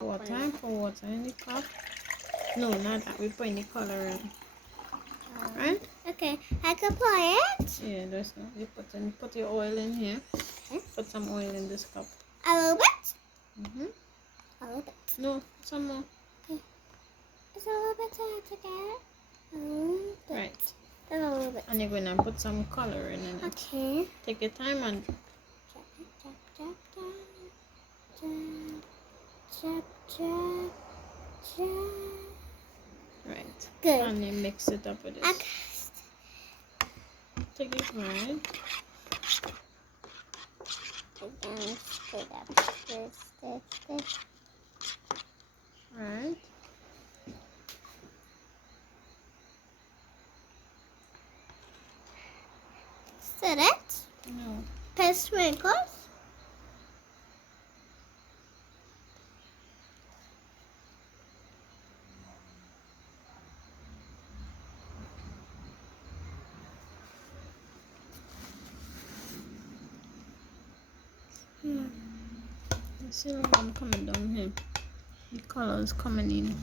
Water, pour water in the cup. No, not that. We put in the color in. Right? Okay, I can pour it. Yeah, there's no. You put your oil in here. Okay. Put some oil in this cup. A little bit. Mm-hmm. A little bit. No, some more. Okay. It's a little bit to get it. A little bit. Right. And a little bit. And you're gonna put some color in it. Okay. Take your time and Chop, chop, chop, chop, chop, chop, chop. right. Good. And then mix it up with this. Okay. Take it right. Again, straight up. This. Right. Is that it? No. Put sprinkles. You see the one coming down here. The colors coming in.